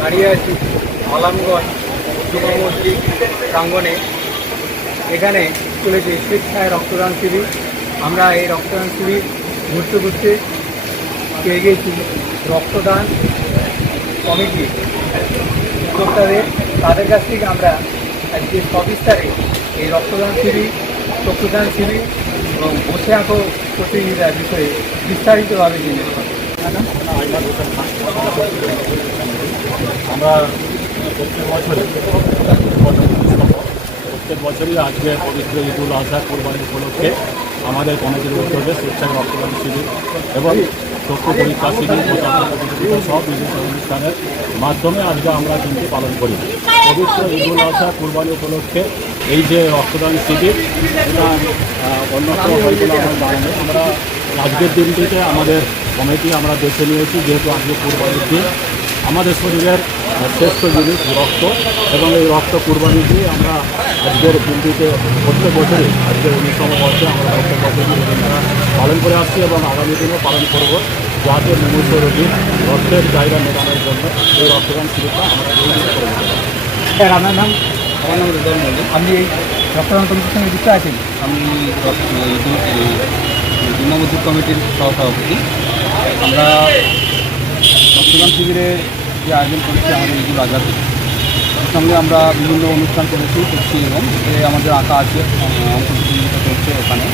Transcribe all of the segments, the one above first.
দাঁড়িয়ে আছি, আলামগঞ্জ যুব মসজিদ এখানে চলেছে স্বেচ্ছায় রক্তদান শিবির। আমরা এই রক্তদান শিবির ঘুরতে ঘুরতে পেয়ে গেছি রক্তদান কমিটি উদ্যোক্তাদের। তাদের কাছ থেকে আমরা আজকে সবিস্তারে এই রক্তদান শিবির রক্তদান শিবির এবং বসে আঁকো প্রতিযোগিতার বিষয়ে বিস্তারিতভাবে জেনে। আমরা প্রত্যেক বছরে প্রত্যেক বছরই আজকে পবিত্র ঈদুল আজহা কোরবানি উপলক্ষে আমাদের কমিটির উদ্যোগে স্বেচ্ছায় রক্তদান শিবির এবং চক্ষু পরীক্ষা শিবির সব বিভিন্ন অনুষ্ঠানের মাধ্যমে আজকে আমরা দিনটি পালন করি। পবিত্র ঈদুল আজহা কোরবানি উপলক্ষে এই যে রক্তদান শিবির, এটা নেই আমরা আজকের দিনটিতে আমাদের কমিটি আমরা বেছে নিয়েছি যেহেতু আজকে কোরবানির দিন আমাদের শরীরের শ্রেষ্ঠ জিনিস রক্ত এবং এই রক্ত কুরবানি দিয়ে আমরা আজকের দিনটিতে প্রত্যেক বছরই আজকের উনিশতম বর্ষে আমরা প্রত্যেক বছরই পালন করে আসছি এবং আগামী দিনেও পালন করব। যাতে মুমূর্ষ রোগীর রক্তের চাহিদা মেটানোর জন্য এই রক্তদান শিবিরটা আমরা এই দিনে করে দিতে পারি। স্যার আপনার নাম আমার নাম রেজাল মল্লিক। আপনি এই রক্তদান কমিটির সঙ্গে যুক্ত আছেন? আমি দুর্গা মসজিদ কমিটির সহসভাপতি। আমরা রক্তদান শিবিরে যে আয়োজন করেছি আমাদের ঈদুল তার সঙ্গে আমরা বিভিন্ন অনুষ্ঠান করেছি করছি এবং এ আমাদের আঁকা আছে চলছে ওখানে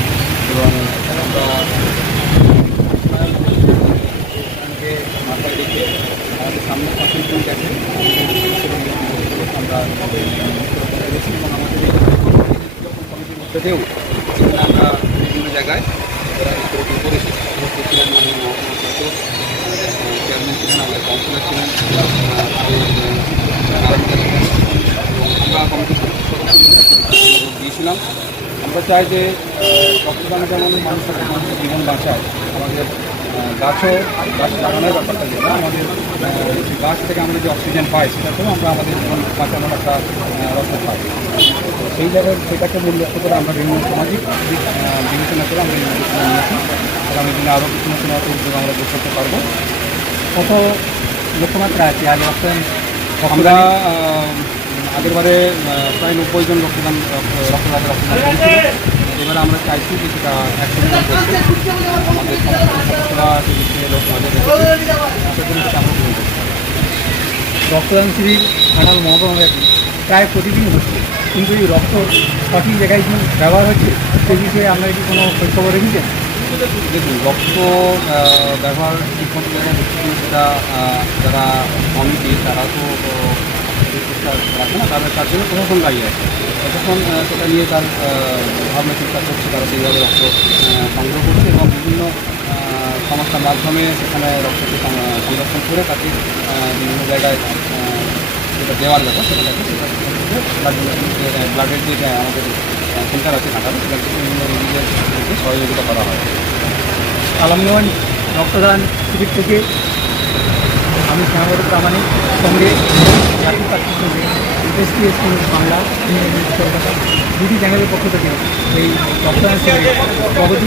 এবং আমরা আমাদের সামনে আমরা আমাদের বিভিন্ন জায়গায় উপস্থিত করেছি উপস্থিত ছিলেন মাননীয় মহকুমা শাসক আমাদের চেয়ারম্যান ছিলেন আমাদের কাউন্সিলর ছিলেন আমাদের কারণিকা ছিলেন এবং আমরা কমিটির সদস্য দিয়েছিলাম। আমরা চাই যে রক্তদান যেমন মানুষের মানুষের জীবন বাঁচায় আমাদের গাছও গাছ লাগানোর ব্যাপারটা যেটা আমাদের গাছ থেকে আমরা যে অক্সিজেন পাই সেটাতেও আমরা আমাদের জীবন বাঁচানোর একটা রক্ষা পাই। তো সেই জায়গায় সেটাকে মূল লক্ষ্য করে আমরা বিভিন্ন সামাজিক বিবেচনা করে আমরা নিয়েছি আগামী দিনে আরও কিছু নতুন নতুন উদ্যোগ আমরা যোগ করতে পারব। কত লক্ষ্যমাত্রা আছে আজ রক্তদান আমরা আগেরবারে প্রায় নব্বই জন রক্তদান রক্ত- রক্তদান রক্তদান এবারে আমরা চাইছি যে সেটা একশো আমাদের সদস্যরা লোক আমরা। রক্তদান শিবির ঘাটাল মহকুমাব্যাপী প্রায় প্রতিদিন হচ্ছে। কিন্তু এই রক্ত সঠিক জায়গায় ব্যবহার হচ্ছে সে বিষয়ে আপনারা কি কোনো খোঁজখবর রেখেছেন? দেখুন রক্ত ব্যবহার ঠিক মতো জায়গায় হচ্ছে সেটা যারা কমিটি তারা তো রাখে না তাদের তার জন্য প্রশাসন দায়ী আছে। প্রশাসন সেটা নিয়ে তার ভাবনা চিন্তা করছে, তারা সেইভাবে রক্ত সংগ্রহ করছে এবং বিভিন্ন সংস্থার মাধ্যমে সেখানে রক্তকে সংরক্ষণ করে তাকে বিভিন্ন জায়গায় যেটা দেওয়ার ব্যাপার, সেটা থাকে সেটা ব্লাড ব্লাডের যে আমাদের সেন্টার আছে ঢাকাতে সেখান থেকে বিভিন্ন রোগীদের সহযোগিতা করা হয়। আলমগঞ্জ, রক্তদান শিবির থেকে আমি শ্যামাবত প্রামাণিক সঙ্গে জাতীয় বাংলা দুটি চ্যানেলের পক্ষ থেকে এই শিবিরের প্রগতি।